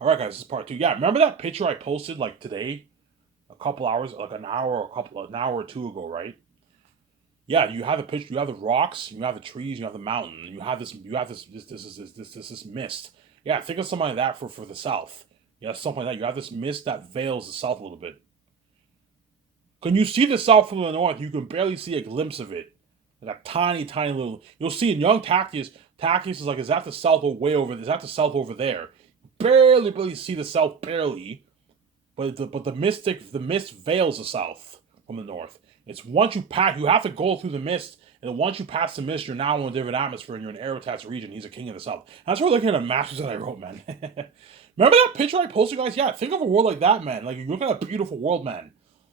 All right, guys, this is part two. Yeah, remember that picture I posted like today, a couple hours, like an hour or two ago, right? Yeah, you have the picture. You have the rocks. You have the trees. You have the mountain. And you have this. You have this mist. Yeah, think of something like that for the south. Yeah, something like that. You have this mist that veils the south a little bit. Can you see the south from the north? You can barely see a glimpse of it. Like a tiny, tiny little. You'll see in young Tactius. Tactius is like, is that the south or way over? Is that the south over there? Barely, barely see the south. Barely. But the mist veils the south from the north. It's once you pass, you have to go through the mist, and then once you pass the mist, you're now in a different atmosphere, and you're in Aerotats region. He's a king of the south. And that's where looking at the masters that I wrote, man. Remember that picture I posted, guys? Yeah, think of a world like that, man. Like you look at a beautiful world, man.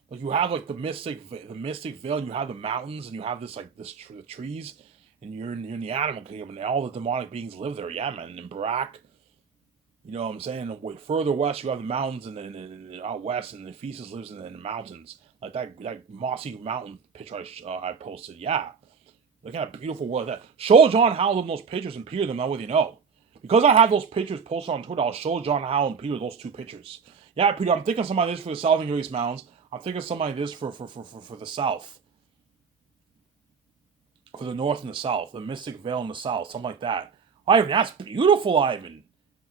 Like you have like the mystic veil, and you have the mountains, and you have the trees, and you're in the animal kingdom, and all the demonic beings live there. Yeah, man. And Barak, you know what I'm saying? Way further west, you have the mountains, and then out west, and the Thesis lives in the mountains. Like that mossy mountain picture I posted. Yeah, look at a beautiful world like that. Show John Howell those pictures and Peter them. That way they know. Because I have those pictures posted on Twitter, I'll show John Howell and Peter those two pictures. Yeah, Peter, I'm thinking something like this for the Southern Grace Mountains. I'm thinking something like this for the South, for the North and the South, the Mystic Vale in the South, something like that. Ivan, that's beautiful, Ivan.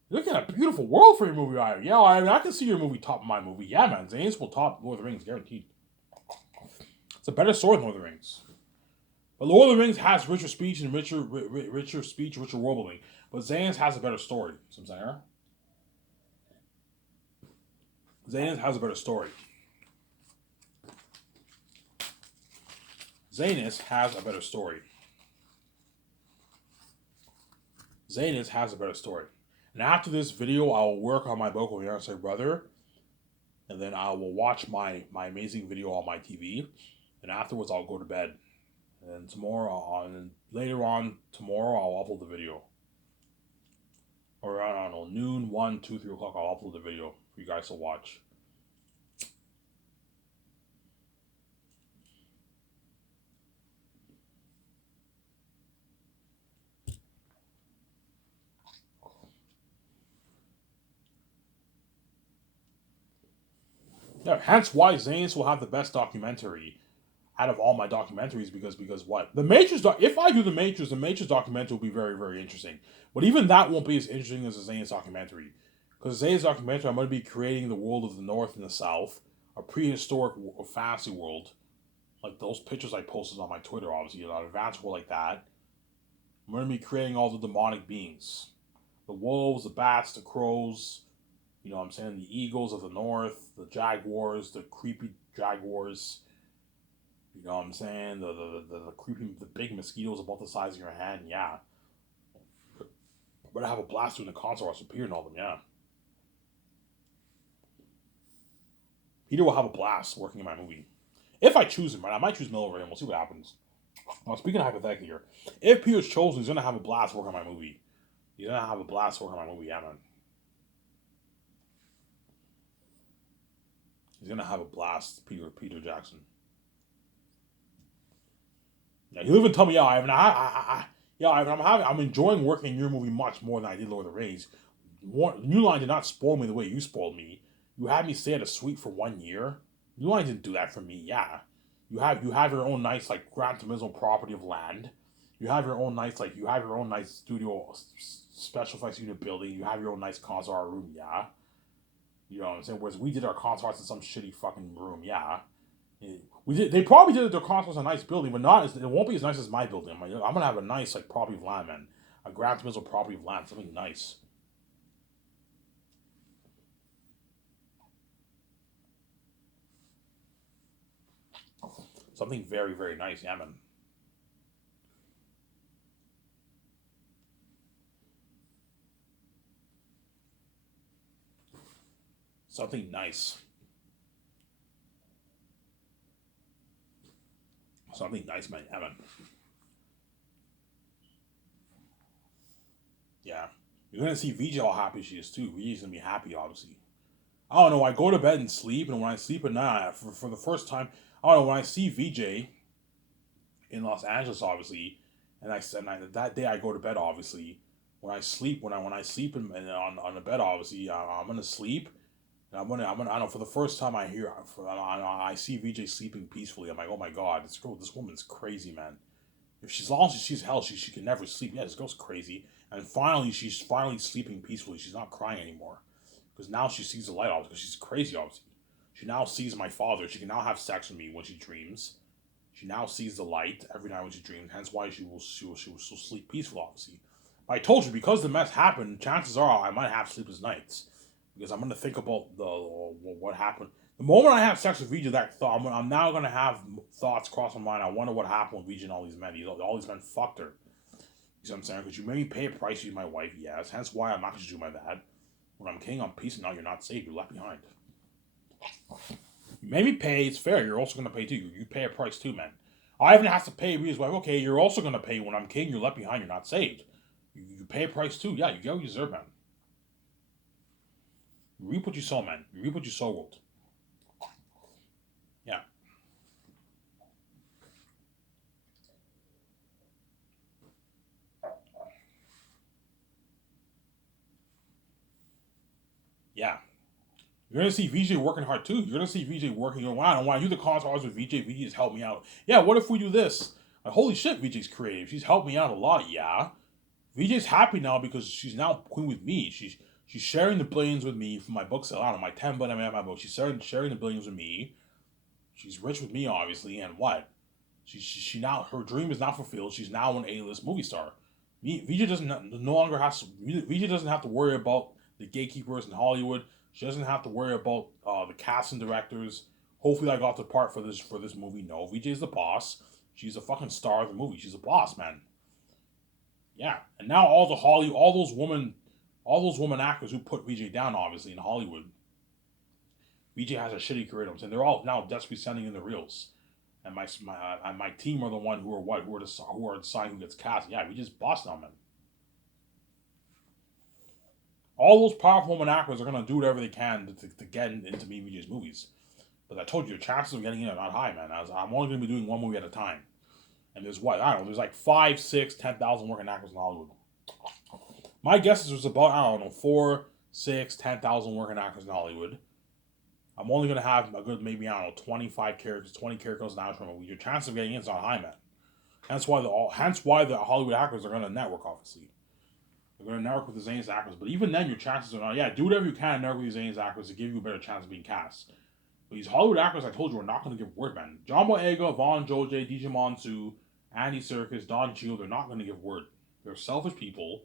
You're looking at a beautiful world for your movie, Ivan. Yeah, Ivan, I can see your movie top my movie. Yeah, man, Zane's will top Lord of the Rings, guaranteed. It's a better story than Lord of the Rings. But Lord of the Rings has richer speech and richer speech, richer world building. But Zane's has a better story. See what I'm saying? Zane's has a better story. Zanus has a better story. Zanus has a better story. And after this video, I will work on my book with Yarnsay Brother, and then I will watch my amazing video on my TV, and afterwards I'll go to bed. And later on tomorrow I'll upload the video. Or I don't know, noon, 1, 2, 3 o'clock, I'll upload the video for you guys to watch. Yeah, hence why Zanes will have the best documentary out of all my documentaries because what the if I do the Matrix documentary will be very very interesting, but even that won't be as interesting as the Zane's documentary, because Zane's documentary I'm going to be creating the world of the North and the South, a prehistoric fantasy world, like those pictures I posted on my Twitter, obviously an advanced world like that. I'm going to be creating all the demonic beings, the wolves, the bats, the crows. You know what I'm saying? The eagles of the north, the jaguars, the creepy jaguars. You know what I'm saying? The creepy, the big mosquitoes about the size of your hand. Yeah. But I have a blast doing the console or superior and all them. Yeah. Peter will have a blast working in my movie. If I choose him, right? I might choose Miller over him. We'll see what happens. Now, speaking of hypothetically here, if Peter's chosen, he's going to have a blast working on my movie. He's going to have a blast working on my movie. Yeah, man. He's going to have a blast, Peter Jackson. Yeah, he'll even tell me, yeah, Ivan, yeah, Ivan, I'm enjoying working in your movie much more than I did Lord of the Rings. New Line did not spoil me the way you spoiled me. You had me stay at a suite for 1 year. New Line didn't do that for me. Yeah, you have your own nice like Gran Turismo property of land. You have your own nice studio special effects unit building. You have your own nice concert art room. Yeah, you know what I'm saying. Whereas we did our concert arts in some shitty fucking room. Yeah. We did. They probably did their consoles a nice building, but not. It won't be as nice as my building. I'm gonna have a nice like property of land, man. A Gran Turismo property of land, something nice. Something very very nice, yeah, man. Something nice. Something nice, man. Yeah, man. Yeah. You're gonna see VJ how happy she is too. VJ's gonna be happy, obviously. I don't know. I go to bed and sleep, and when I sleep at night, for the first time, I don't know. When I see VJ in Los Angeles, obviously, and that day I go to bed, obviously. when I sleep, when I sleep on the bed, obviously, I'm gonna sleep. And I don't know. For the first time, I see VJ sleeping peacefully. I'm like, oh my god, this woman's crazy, man. If she's, as long as she's hell, she can never sleep. Yeah, this girl's crazy. And finally, she's finally sleeping peacefully. She's not crying anymore because now she sees the light, obviously. Because she's crazy, obviously. She now sees my father. She can now have sex with me when she dreams. She now sees the light every night when she dreams. Hence why she'll sleep peaceful, obviously. But I told you, because the mess happened, chances are I might have sleepless nights because I'm gonna think about the what happened. The moment I have sex with VJ, that thought I'm now gonna have thoughts cross my mind. I wonder what happened with VJ and all these men. All these men fucked her. You see what I'm saying? Because you made me pay a price to be my wife, yes. Hence why I'm not gonna do my bad. When I'm king, I'm peace, and now you're not saved. You're left behind. You made me pay. It's fair. You're also gonna pay too. You pay a price too, man. Ivan has to pay VJ's wife. Okay, you're also gonna pay. When I'm king, you're left behind. You're not saved. You pay a price too. Yeah, you get what you deserve, man. You reap what you sow, man. You reap what you sow, world. Yeah. Yeah. You're gonna see VJ working hard too. You're gonna see VJ working. Wow, I do the calls hours with VJ. VJ's helped me out. Yeah, what if we do this? Like, holy shit, VJ's creative. She's helped me out a lot. Yeah. VJ's happy now because she's now queen with me. She's sharing the billions with me for my book sale. I don't know, my 10 billion I made my book. She's sharing the billions with me. She's rich with me, obviously, and what? She now, her dream is now fulfilled. She's now an A-list movie star. VJ doesn't have to worry about the gatekeepers in Hollywood. She doesn't have to worry about the cast and directors. Hopefully, I got the part for this movie. No, VJ's the boss. She's a fucking star of the movie. She's a boss, man. Yeah, and now all those women actors who put VJ down, obviously in Hollywood. VJ has a shitty career, and they're all now desperately sending in the reels. And my team are the one who are deciding who gets cast. Yeah, VJ's boss now, man. All those powerful women actors are gonna do whatever they can to get into me VJ's movies. But I told you, the chances of getting in are not high, man. I'm only gonna be doing one movie at a time. And there's what? I don't know, there's like 5, 6, 10,000 working actors in Hollywood. My guess is there's about, I don't know, 4, 6, 10,000 working actors in Hollywood. I'm only gonna have a good maybe, I don't know, 25 characters, 20 characters an hour from a movie. Your chance of getting in is not high, man. Hence why the Hollywood actors are gonna network, obviously. They're gonna network with the Zane's actors, but even then your chances are not, yeah, do whatever you can to network with these Zane's actors to give you a better chance of being cast. But these Hollywood actors, I told you, are not gonna give word, man. John Boyega, Vaughn Joj, DJ Monsu, Andy Serkis, Don Cheadle, they're not gonna give word. They're selfish people.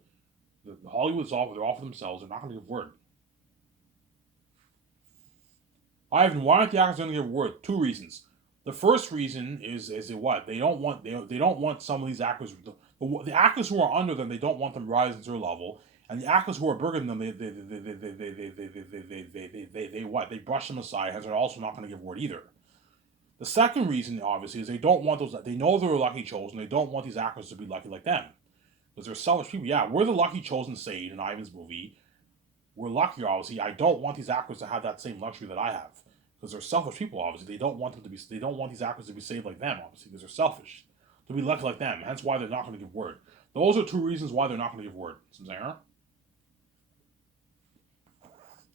The Hollywood's off, they're off for themselves, they're not gonna give word. Ivan, why aren't the actors going to give word? 2 reasons. The first reason is what they don't want some of these actors, the actors who are under them, they don't want them rising to their level, and the actors who are bigger than them, they brush them aside, and they're also not going to give word either. The second reason, obviously, is they don't want those. They know they're lucky chosen. They don't want these actors to be lucky like them, because they're selfish people. Yeah, we're the lucky chosen saved in Ivan's movie. We're lucky, obviously. I don't want these actors to have that same luxury that I have, because they're selfish people. Obviously, they don't want them to be. They don't want these actors to be saved like them. Obviously, because they're selfish, to be lucky like them. Hence, why they're not going to give word. Those are 2 reasons why they're not going to give word.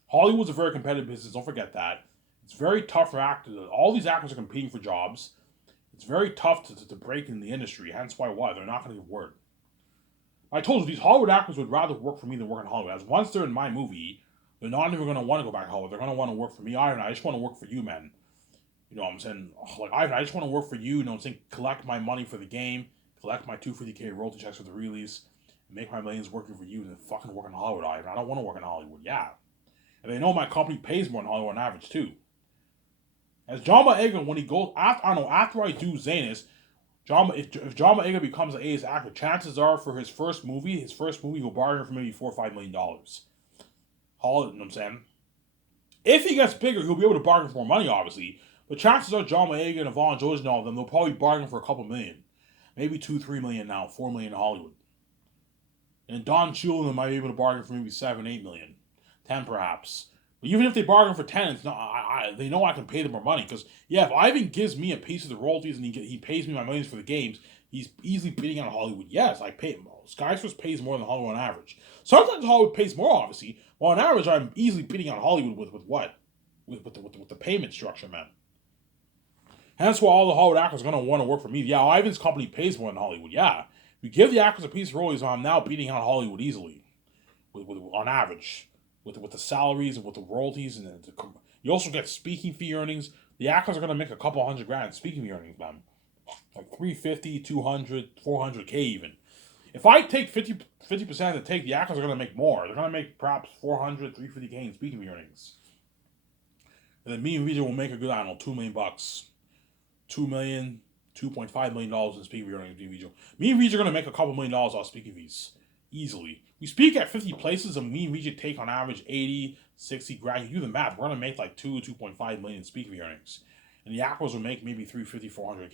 Hollywood's a very competitive business. Don't forget that. It's very tough for actors. All these actors are competing for jobs. It's very tough to break in the industry. Hence, why they're not going to give word. I told you, these Hollywood actors would rather work for me than work in Hollywood. As once they're in my movie, they're not even going to want to go back to Hollywood. They're going to want to work for me. I just want to work for you, man. You know what I'm saying? Like, I just want to work for you. You know what I'm saying? Collect my money for the game. Collect my 250K royalty checks for the release. Make my millions working for you and then fucking work in Hollywood. I don't want to work in Hollywood. Yeah. And they know my company pays more in Hollywood on average, too. As John Boyega, when he goes, after I do Zanus, if John Boyega becomes an A-list actor, chances are for his first movie, he'll bargain for maybe $4 or $5 million. Hollywood, you know what I'm saying? If he gets bigger, he'll be able to bargain for more money, obviously. But chances are John Boyega and Vaughn Joj and all of them, they'll probably bargain for a couple million. Maybe 2, 3 million now, 4 million in Hollywood. And Don Cheadle might be able to bargain for maybe 7, 8 million. 10 perhaps. But even if they bargain for 10, it's not, they know I can pay them more money. Because, yeah, if Ivan gives me a piece of the royalties and he pays me my millions for the games, he's easily bidding out Hollywood. Yes, I pay him. Skyscraper pays more than Hollywood on average. Sometimes Hollywood pays more, obviously. But on average, I'm easily beating on Hollywood with what? With the payment structure, man. Hence why all the Hollywood actors are going to want to work for me. Yeah, Ivan's company pays more than Hollywood. Yeah. If you give the actors a piece of royalties, I'm now beating on Hollywood easily, on average, with the salaries and with the royalties, and you also get speaking fee earnings. The actors are going to make a couple $100,000 in speaking fee earnings, man. Like 350, 200, 400K even. If I take 50% of the take, the actors are going to make more. They're going to make perhaps 400, 350K in speaking fee earnings. And then me and Vijay will make a good, I don't know, $2 million. $2 million, $2.5 million in speaking fee earnings. Me and Vijay are going to make a couple $1,000,000 off speaking fees. Easily. We speak at 50 places and me and Vijay take on average 80, 60 grand. You do the math. We're going to make like $2.5 million in speaking fee earnings. And the actors will make maybe 350, 400K.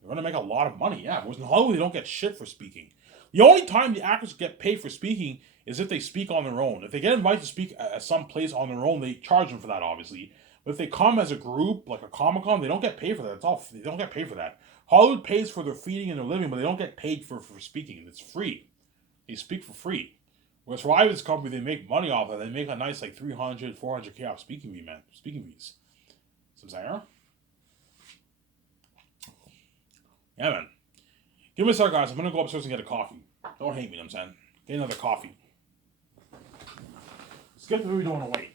They're going to make a lot of money, yeah. Whereas in Hollywood, they don't get shit for speaking. The only time the actors get paid for speaking is if they speak on their own. If they get invited to speak at some place on their own, they charge them for that, obviously. But if they come as a group, like a Comic-Con, they don't get paid for that. They don't get paid for that. Hollywood pays for their feeding and their living, but they don't get paid for speaking. It's free. They speak for free. Whereas for Ivan's company, they make money off of it. They make a nice like 300, 400K off speaking fee, man. Speaking fees. So I'm saying, huh? Yeah, man. Give me a sec, guys. I'm going to go upstairs and get a coffee. Don't hate me, you know what I'm saying? Get another coffee. Skip the movie, don't want to wait.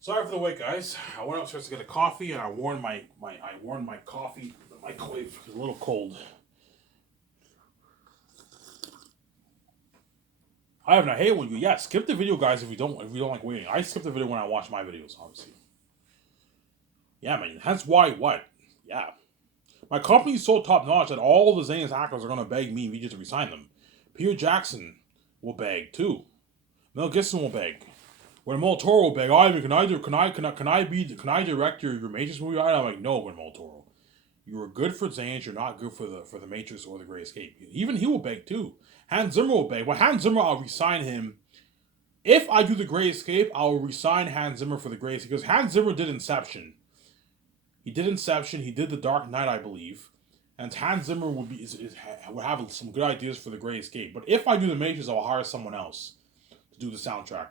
Sorry for the wait, guys. I went upstairs to get a coffee, and I warmed my coffee. The microwave is a little cold. I hate when you skip the video, guys. If you don't like waiting, I skip the video when I watch my videos, obviously. Yeah, man. That's why what? Yeah. My company's so top notch that all the Zane's actors are gonna beg me and VJ to resign them. Peter Jackson will beg too. Mel Gibson will beg. Guillermo del Toro will beg. Ivan, can I direct your Matrix movie? I'm like, no, Guillermo del Toro. You are good for Zane's. You're not good for the Matrix or the Great Escape. Even he will beg too. Hans Zimmer will beg. Well, Hans Zimmer, I'll resign him. If I do the Great Escape, I'll resign Hans Zimmer for the Great Escape because Hans Zimmer did Inception. He did Inception. He did The Dark Knight, I believe. And Hans Zimmer would have some good ideas for the Great Escape. But if I do the Matrix, I'll hire someone else to do the soundtrack.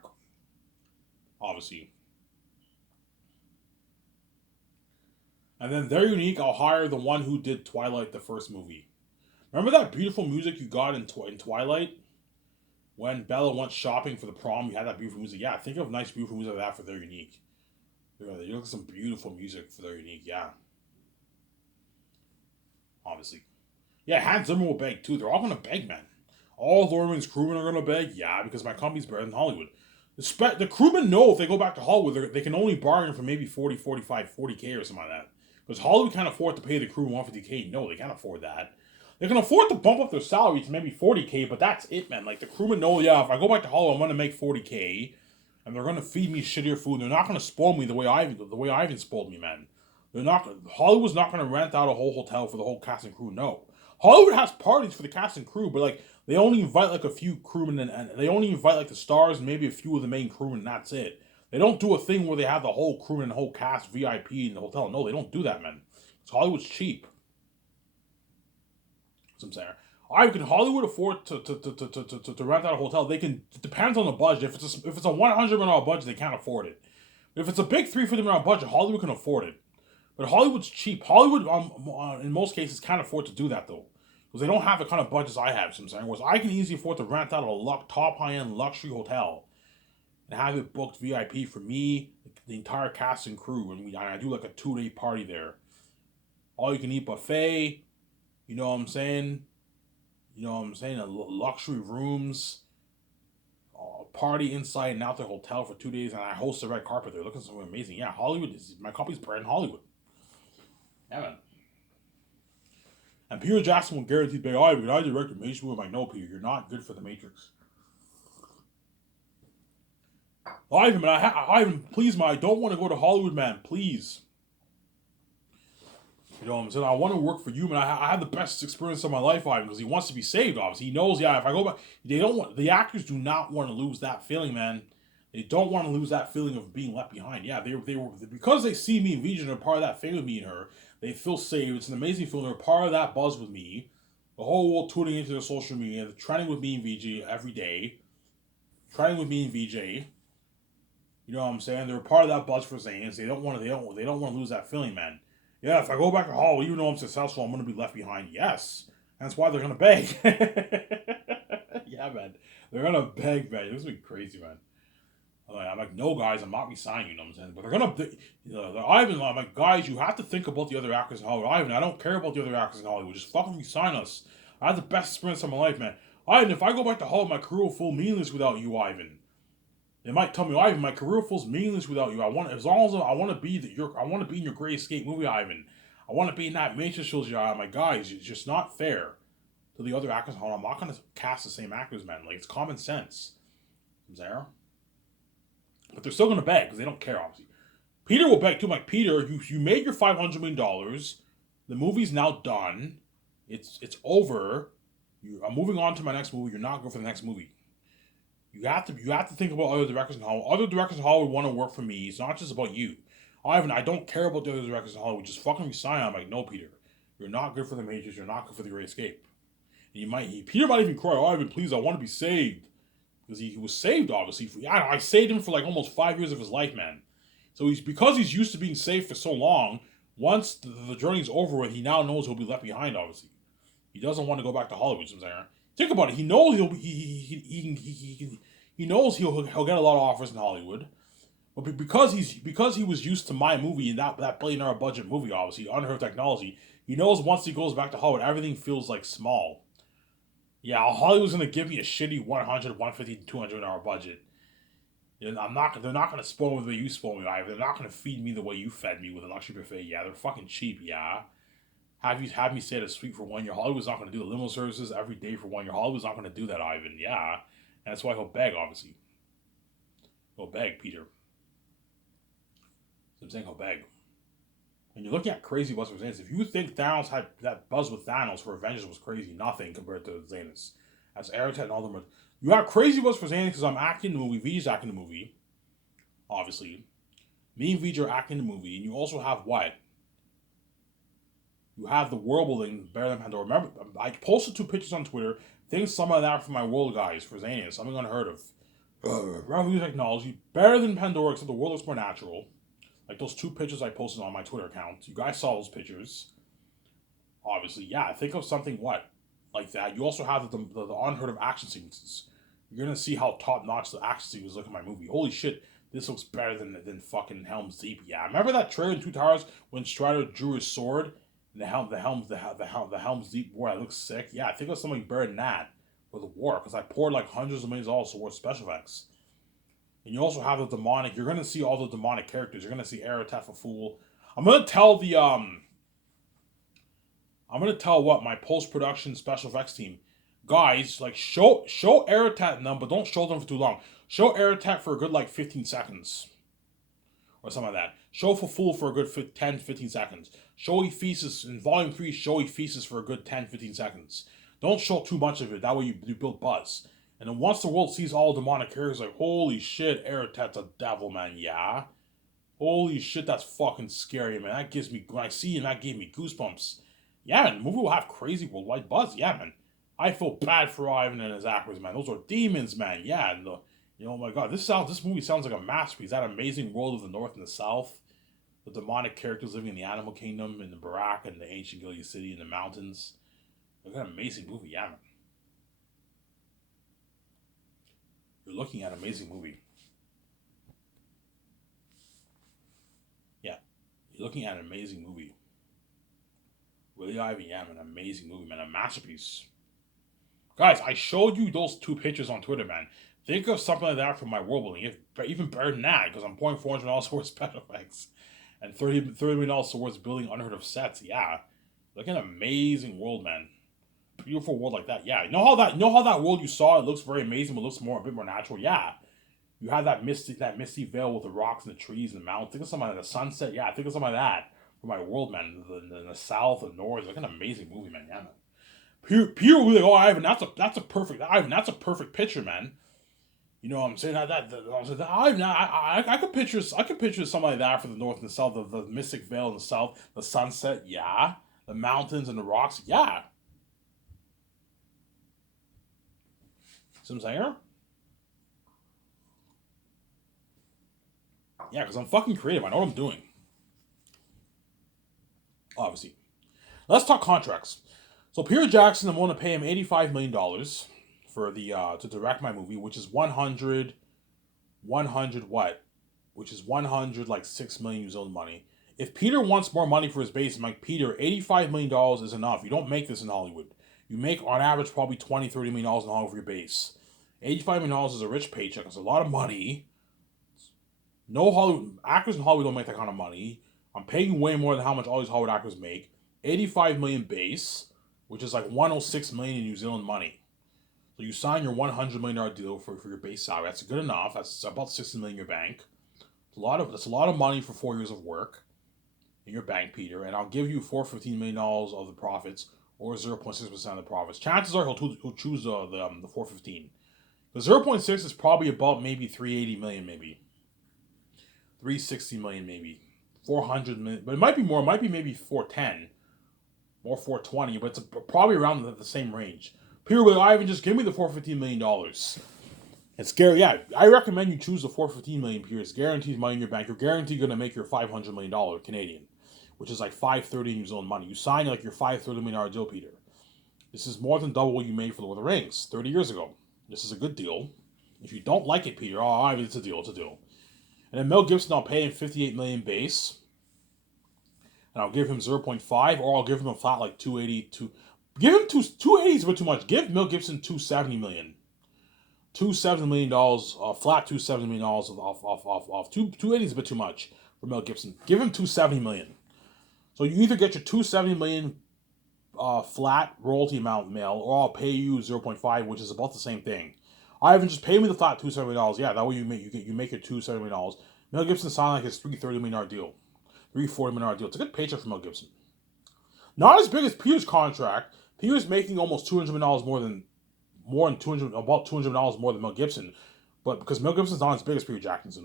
Obviously. And then They're Unique, I'll hire the one who did Twilight, the first movie. Remember that beautiful music you got in Twilight? When Bella went shopping for the prom, you had that beautiful music. Yeah, think of nice, beautiful music like that for They're Unique. You look at some beautiful music for They're Unique, yeah. Obviously. Yeah, Hans Zimmer will beg too. They're all going to beg, man. All Lorman's crewmen are going to beg? Yeah, because my company's better than Hollywood. The crewmen know if they go back to Hollywood, they can only bargain for maybe 40, 45, 40K or something like that. Because Hollywood can't afford to pay the crew 150K. No, they can't afford that. They can afford to bump up their salary to maybe 40K, but that's it, man. Like, the crewmen know, yeah, if I go back to Hollywood, I'm going to make 40K, and they're going to feed me shittier food. They're not going to spoil me the way Ivan spoiled me, man. Hollywood's not going to rent out a whole hotel for the whole cast and crew. No, Hollywood has parties for the cast and crew, but like they only invite like a few crewmen and they only invite like the stars and maybe a few of the main crewmen. And that's it. They don't do a thing where they have the whole crewman and the whole cast VIP in the hotel. No, they don't do that, man. Because Hollywood's cheap. That's what I'm saying. Alright, can Hollywood afford to rent out a hotel? They can. It depends on the budget. If it's a $100 million budget, they can't afford it. If it's a big $350 million budget, Hollywood can afford it. But Hollywood's cheap. Hollywood, in most cases, can't afford to do that, though. Because they don't have the kind of budgets I have, so I'm saying. Whereas I can easily afford to rent out a top high-end luxury hotel and have it booked VIP for me, the entire cast and crew. And I do like a 2-day party there. All-you-can-eat buffet. You know what I'm saying? Luxury rooms. Party inside and out the hotel for 2 days. And I host the red carpet there. Looking something amazing. Yeah, my company's brand Hollywood. Yeah, man. And Peter Jackson will guarantee big eye because I direct the Matrix movie. I'm like, no, Peter, you're not good for the Matrix. Ivan, man, Ivan, please, man, I don't want to go to Hollywood, man, please. You know what I'm saying? I want to work for you, man. I had the best experience of my life, Ivan, because he wants to be saved, obviously. He knows, yeah, if I go back, the actors do not want to lose that feeling, man. They don't want to lose that feeling of being left behind. Yeah, they were because they see me and Vision are part of that thing with me and her. They feel safe. It's an amazing feeling. They're part of that buzz with me. The whole world tuning into their social media, they're trending with me and VJ every day. Trending with me and VJ. You know what I'm saying? They're part of that buzz for Zanes. They don't want to lose that feeling, man. Yeah, if I go back to Hollywood, even though I'm successful, I'm gonna be left behind. Yes. That's why they're gonna beg. Yeah, man. They're gonna beg, man. This is gonna be crazy, man. I'm like, no, guys, I'm not resigning. You know what I'm saying? But they're gonna, Ivan. I'm like, guys, you have to think about the other actors in Hollywood. Ivan, I don't care about the other actors in Hollywood. Just fucking resign us. I had the best experience of my life, man. Ivan, if I go back to Hollywood, my career will feel meaningless without you, Ivan. They might tell me, Ivan, my career feels meaningless without you. I want to be in your Great Escape movie, Ivan. I want to be in that Matrix shows you. I'm like, guys, it's just not fair to the other actors. I'm not gonna cast the same actors, man. Like, it's common sense. There. But they're still going to beg because they don't care, obviously. Peter will beg too. Like, Peter, you made your $500 million. The movie's now done. It's over. I'm moving on to my next movie. You're not going for the next movie. You have to think about other directors in Hollywood. Other directors in Hollywood want to work for me. It's not just about you. Ivan, I don't care about the other directors in Hollywood. Just fucking resign. I'm like, no, Peter. You're not good for the Matrix. You're not good for the Great Escape. And Peter might even cry, Ivan, please, I want to be saved. Because he was saved, obviously. I saved him for like almost 5 years of his life, man. So because he's used to being saved for so long, once the journey's over with, he now knows he'll be left behind, obviously. He doesn't want to go back to Hollywood, Think about it. He knows he knows he'll get a lot of offers in Hollywood. But because he was used to my movie and that billion-dollar budget movie, obviously, Unheard Technology, he knows once he goes back to Hollywood, everything feels like small. Yeah, Hollywood's gonna give me a shitty $100, $150, $200 budget. They're not gonna spoil me the way you spoil me, Ivan. They're not gonna feed me the way you fed me with a luxury buffet. Yeah, they're fucking cheap. Yeah, have me stay at a suite for 1 year. Hollywood's not going to do the limo services every day for 1 year. Hollywood's not going to do that, Ivan. Yeah, and that's why he'll beg. Obviously, he'll beg, Peter. So I'm saying he'll beg. And you're looking at crazy buzz for Xanus. If you think Thanos had that buzz with Thanos for Avengers was crazy, nothing compared to Xanus. As Aerotech and all them. You have crazy buzz for Xanus because I'm acting in the movie. V's acting in the movie. Obviously. Me and VJ are acting in the movie. And you also have what? You have the world building better than Pandora. Remember, I posted 2 pictures on Twitter. Think some of that for my world guys, for Xanius. Something unheard of. Revolution technology. Better than Pandora, except the world looks more natural. Like those 2 pictures I posted on my Twitter account. You guys saw those pictures. Obviously, yeah. Think of something what? Like that. You also have the unheard of action sequences. You're going to see how top-notch the action sequences look in my movie. Holy shit. This looks better than fucking Helm's Deep. Yeah. Remember that trailer in Two Towers when Strider drew his sword? The Helm's Deep war that looks sick. Yeah, I think it was something better than that for the war, because I poured like hundreds of millions of dollars towards special effects. And you also have the demonic. You're gonna see all the demonic characters. You're gonna see Aerotech, a fool. I'm gonna tell what my post-production special effects team, guys, like show Aerotech them, but don't show them for too long. Show Aerotech for a good like 15 seconds. Or something like that. Show for Fool for a good 10 15 seconds. Show Ephesus in Volume 3, show Ephesus for a good 10 15 seconds. Don't show too much of it, that way you build buzz. And then once the world sees all demonic characters, like, holy shit, Aerotech's a devil, man, yeah? Holy shit, that's fucking scary, man. That gives me, when I see him, that gave me goosebumps. Yeah, man, the movie will have crazy worldwide buzz, yeah, man. I feel bad for Ivan and his actors, man. Those are demons, man, yeah, and oh my god, this movie sounds like a masterpiece. That amazing world of the North and the South. The demonic characters living in the animal kingdom, in the Barak, and the ancient Gilead city, in the mountains. Look at an amazing movie, yeah, man. You're looking at an amazing movie. Yeah. You're looking at an amazing movie. Willie Ivan, yeah, man, an amazing movie, man. A masterpiece. Guys, I showed you those 2 pictures on Twitter, man. Think of something like that for my world building. Even better than that, because I'm pouring $400 towards special effects. And $30 million towards building unheard of sets. Yeah. Look at an amazing world, man. Beautiful world like that. Yeah. You know how that world you saw, it looks very amazing, but looks a bit more natural? Yeah. You have that misty veil with the rocks and the trees and the mountains. Think of something like the sunset. Yeah, think of something like that for my world, man. The south, the north. Like an amazing movie, man. Yeah, man. Peter will be like, oh, Ivan, that's a perfect picture, man. You know what I'm saying? I could picture something like that for the north and the south, the mystic veil in the south, the sunset, yeah. The mountains and the rocks, yeah. See what I'm saying? Yeah, because I'm fucking creative. I know what I'm doing. Obviously. Let's talk contracts. So Peter Jackson, I'm going to pay him $85 million for the to direct my movie, which is 100 what? Which is 100 like 6 million New Zealand money. If Peter wants more money for his base, I'm like, Peter, $85 million is enough. You don't make this in Hollywood. You make on average probably $20, $30 million in Hollywood for your base. $85 million is a rich paycheck. It's a lot of money. No Hollywood actors in Hollywood don't make that kind of money. I'm paying way more than how much all these Hollywood actors make. 85 million base, which is like 106 million in New Zealand money. So you sign your $100 million deal for your base salary. That's good enough. That's about 60 million in your bank. That's a lot of money for 4 years of work in your bank, Peter. And I'll give you $415 million of the profits, or 0.6% of the profits. Chances are he'll choose the 415. The 0.6 is probably about maybe 380 million, maybe 360 million, maybe 400 million. But it might be more. It might be maybe 410 or 420. But it's probably around the same range. Peter, will I even just give me the $415 million? It's scary. Yeah, I recommend you choose the $415 million, Peter. It's guaranteed money in your bank. You're guaranteed going to make your $500 million Canadian, which is like 530 New Zealand money. You sign like your $530 million deal, Peter. This is more than double what you made for the Lord of the Rings 30 years ago. This is a good deal. If you don't like it, Peter, it's a deal. It's a deal. And then Mel Gibson, I'll pay him $58 million base, and I'll give him 0.5, or I'll give him a flat like 280. Give him 280 is a bit too much. Give Mel Gibson $270 million. $270 million, flat $270 million off. 280 is a bit too much for Mel Gibson. Give him $270 million. So you either get your $270 million flat royalty amount, Mel, or I'll pay you 0.5, which is about the same thing. Ivan, just pay me the flat $270. Yeah, that way you make your $270. Mel Gibson signed like his $330 million deal, $340 million deal. It's a good paycheck for Mel Gibson. Not as big as Peter's contract. Peter's making almost $200 million about $200 more than Mel Gibson, but because Mel Gibson's not as big as Peter Jackson's,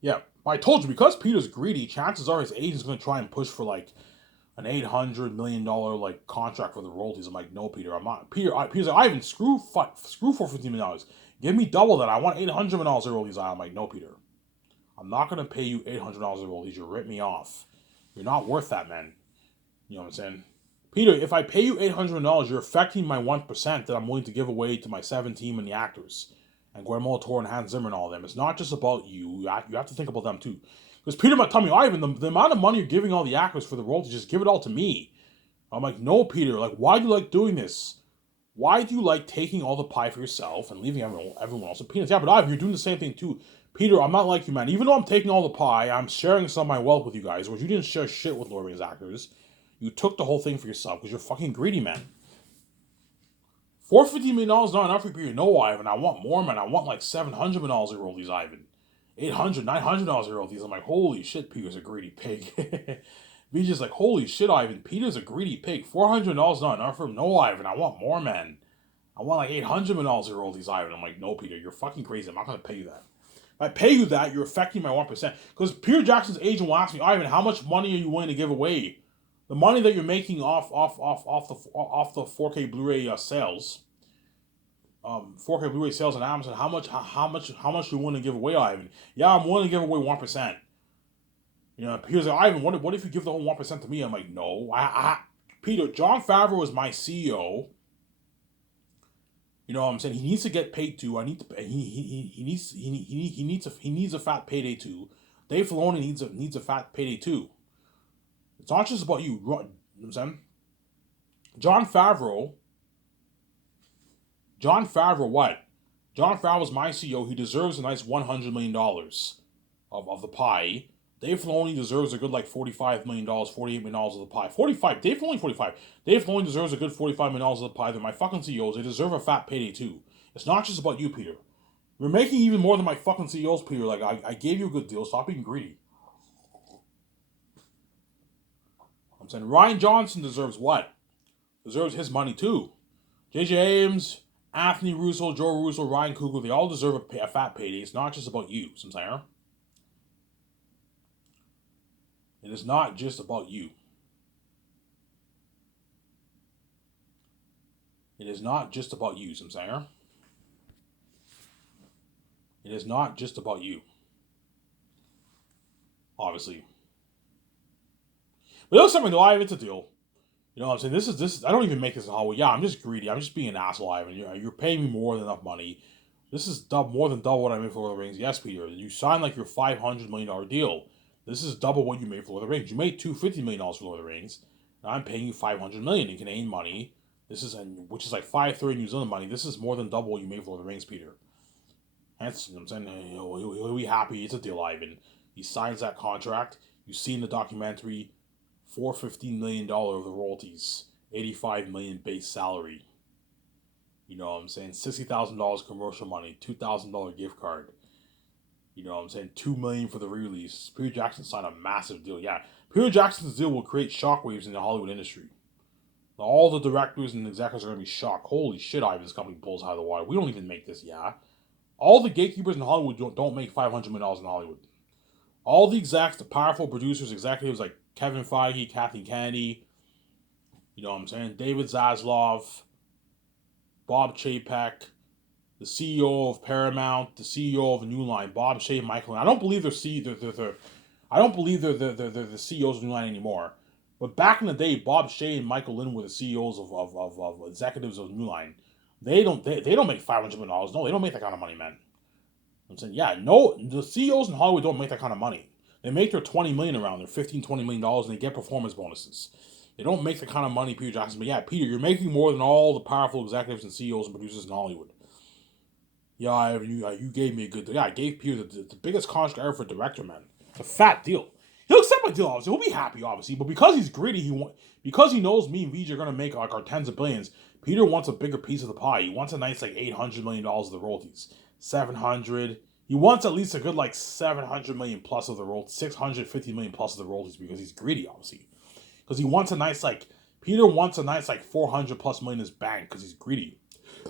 yeah. But I told you, because Peter's greedy, chances are his agent's going to try and push for like an $800 million like contract for the royalties. I'm like, no, Peter, I'm not. Peter's like, Ivan, screw $450 million. Give me double that. I want $800 million of royalties. I'm like, no, Peter, I'm not going to pay you $800 of royalties. You rip me off. You're not worth that, man. You know what I'm saying? Peter, if I pay you $800, you're affecting my 1% that I'm willing to give away to my 7 team and the actors. And Guillermo del Toro and Hans Zimmer and all of them. It's not just about you. You have to think about them too. Because Peter might tell me, Ivan, the amount of money you're giving all the actors for the royalties, just give it all to me. I'm like, no, Peter. Like, why do you like doing this? Why do you like taking all the pie for yourself and leaving everyone else with peanuts? Yeah, but Ivan, you're doing the same thing too. Peter, I'm not like you, man. Even though I'm taking all the pie, I'm sharing some of my wealth with you guys, whereas you didn't share shit with Lord of the Rings actors. You took the whole thing for yourself because you're fucking greedy, man. $450 million not enough for you. No, Ivan. I want more, man. I want like $700 million of royalties, Ivan. $800, $900 of royalties. I'm like, holy shit, Peter's a greedy pig. VJ's like, holy shit, Ivan. Peter's a greedy pig. $400 not enough for him. No, Ivan. I want more, man. I want like $800 million of royalties, Ivan. I'm like, no, Peter. You're fucking crazy. I'm not going to pay you that. If I pay you that, you're affecting my 1%. Because Peter Jackson's agent will ask me, Ivan, how much money are you willing to give away? The money that you're making off the 4K Blu-ray sales, 4K Blu-ray sales on Amazon, how much you willing to give away, Ivan? Yeah, I'm willing to give away 1%. You know, Peter's like, Ivan, what if you give the whole 1% to me? I'm like, no, Peter, Jon Favreau is my CEO. You know what I'm saying? He needs to get paid too. He needs a fat payday too. Dave Filoni needs a fat payday too. It's not just about you. You know what I'm saying? Jon Favreau, what? Jon Favreau's my CEO. He deserves a nice $100 million of the pie. Dave Filoni deserves a good like $45 million, $48 million of the pie. 45. Dave Filoni 45. Dave Filoni deserves a good $45 million of the pie. They're my fucking CEOs. They deserve a fat payday too. It's not just about you, Peter. You're making even more than my fucking CEOs, Peter. Like, I gave you a good deal. Stop being greedy. I'm saying Rian Johnson deserves what? Deserves his money too. J.J. Abrams, Anthony Russo, Joe Russo, Ryan Coogler, they all deserve a fat payday. It's not just about you, I'm saying. It is not just about you. It is not just about you, I'm saying. It is not just about you. Obviously. But there's something live, it's a deal. You know what I'm saying? This is I don't even make this a Hollywood. Yeah, I'm just greedy. I'm just being an asshole, Ivan. You're paying me more than enough money. This is more than double what I made for Lord of the Rings. Yes, Peter. You signed like your $500 million deal. This is double what you made for Lord of the Rings. You made $250 million for Lord of the Rings. Now I'm paying you $500 million in Canadian money. Which is like 530 New Zealand money. This is more than double what you made for Lord of the Rings, Peter. Hence, I'm saying he'll be happy. It's a deal, Ivan. He signs that contract. You see in the documentary, $415 million of the royalties, $85 million base salary. You know what I'm saying? $60,000 commercial money, $2,000 gift card. You know what I'm saying? $2 million for the re-release. Peter Jackson signed a massive deal. Yeah, Peter Jackson's deal will create shockwaves in the Hollywood industry. All the directors and executives are going to be shocked. Holy shit, Ivan, this company pulls out of the water. We don't even make this, yeah. All the gatekeepers in Hollywood don't make $500 million in Hollywood. All the execs, the powerful producers, executives like Kevin Feige, Kathleen Kennedy, you know what I'm saying, David Zaslav, Bob Chapek, the CEO of Paramount, the CEO of New Line, Bob Shea, Michael. I don't believe they're the CEOs of New Line anymore. But back in the day, Bob Shea and Michael Lynn were the CEOs of executives of New Line. They don't make $500 million. No, they don't make that kind of money, man. I'm saying, yeah, no, the CEOs in Hollywood don't make that kind of money. They make their $20 million around, their $15-20 million, and they get performance bonuses. They don't make the kind of money Peter Jackson. But yeah, Peter, you're making more than all the powerful executives and CEOs and producers in Hollywood. Yeah, you gave me a good deal. Yeah, I gave Peter the biggest contract ever for a director, man. It's a fat deal. He'll accept my deal, obviously. He'll be happy, obviously. But because he's greedy, because he knows me and VJ are gonna make like our tens of billions. Peter wants a bigger piece of the pie. He wants a nice like $800 million of the royalties, 700. He wants at least a good like 700 million plus of the royalties, 650 million plus of the royalties because he's greedy, obviously. Because he wants a nice like Peter wants a nice like 400 plus million in his bank because he's greedy.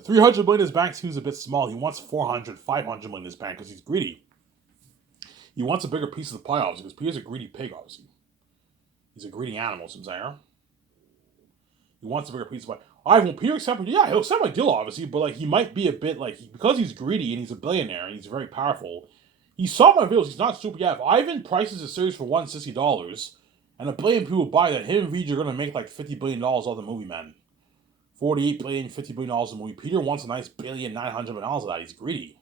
300 million in his bank seems a bit small. He wants 400, 500 million in his bank because he's greedy. He wants a bigger piece of the pie, obviously, because Peter's a greedy pig, obviously. He's a greedy animal, some say, huh? He wants a bigger piece of pie. Alright, well, Peter accepted, yeah, he'll accept my deal, obviously, but like he might be a bit like because he's greedy and he's a billionaire and he's very powerful. He saw my videos. He's not stupid. Yeah, if Ivan prices a series for $160 and a billion people buy that, him and Reed are gonna make like $50 billion off the movie, man. 48 billion, $50 billion a movie. Peter wants a nice $1,900 million of that. He's greedy.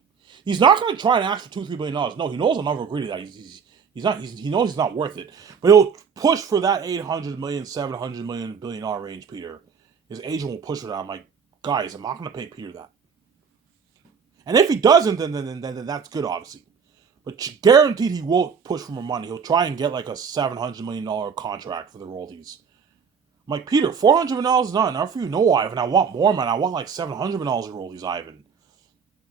He's not going to try and ask for $2-3 billion. No, he knows I'm not greedy that. He's not. He knows he's not worth it. But he'll push for that 800 million, 700 million, $1 billion range. Peter, his agent will push for that. I'm like, guys, I'm not going to pay Peter that. And if he doesn't, then that's good, obviously. But guaranteed, he will push for more money. He'll try and get like a $700 million contract for the royalties. I'm like, Peter, $400 million is not enough for you. No, Ivan, I want more, man. I want like $700 million of royalties, Ivan.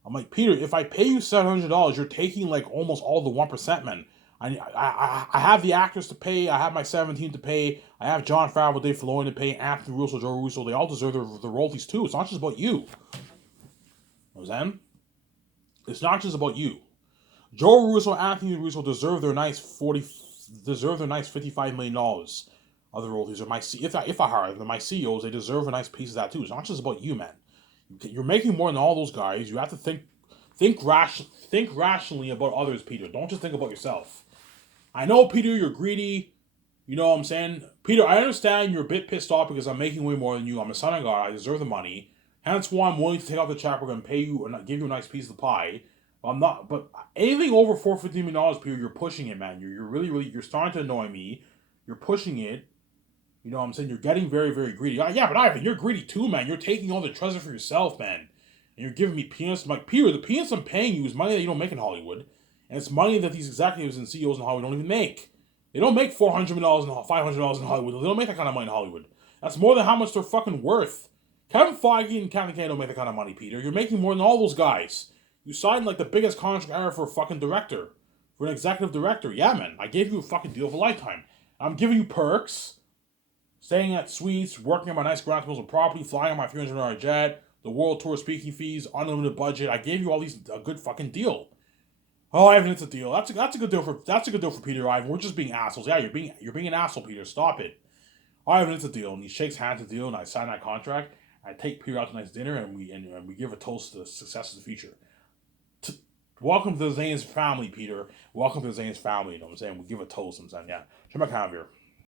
I'm like, Peter, if I pay you $700, you're taking like almost all the 1%, man. I have the actors to pay. I have my 17 to pay. I have Jon Favreau, Dave Filoni to pay. Anthony Russo, Joe Russo. They all deserve the royalties too. It's not just about you. You know what I'm saying? It's not just about you. Joe Russo, Anthony Russo deserve their nice $55 million of the royalties. Or if I hire them, my CEOs, they deserve a nice piece of that too. It's not just about you, man. You're making more than all those guys. You have to think rationally about others, Peter. Don't just think about yourself. I know, Peter, you're greedy. You know what I'm saying? Peter, I understand you're a bit pissed off because I'm making way more than you. I'm a son of God. I deserve the money. Hence why I'm willing to take out the chapter and pay you and give you a nice piece of the pie. I'm not, but anything over $450 million, Peter, you're pushing it, man. You're really, you're starting to annoy me. You're pushing it. You know what I'm saying? You're getting very, very greedy. Yeah, but Ivan, you're greedy too, man. You're taking all the treasure for yourself, man. And you're giving me peanuts. I'm like, Peter, the peanuts I'm paying you is money that you don't make in Hollywood. And it's money that these executives and CEOs in Hollywood don't even make. They don't make $400 million and $500 in Hollywood. They don't make that kind of money in Hollywood. That's more than how much they're fucking worth. Kevin Feige and Kevin Kane don't make that kind of money, Peter. You're making more than all those guys. You signed like the biggest contract ever for a fucking director. For an executive director. Yeah, man. I gave you a fucking deal for a lifetime. I'm giving you perks. Staying at suites, working on my nice ground of property, flying on my $300 jet, the world tour speaking fees, unlimited budget. I gave you all these a good fucking deal. Oh, Ivan, it's a deal. That's a good deal for Peter. Ivan, we're just being assholes. Yeah, you're being an asshole, Peter. Stop it. Ivan, it's a deal. And he shakes hands at the deal, and I sign that contract. I take Peter out to a nice dinner, and we give a toast to the success of the future. Welcome to the Zane's family, Peter. Welcome to the Zane's family. You know what I'm saying? We give a toast. I'm saying, yeah. Check my calendar here.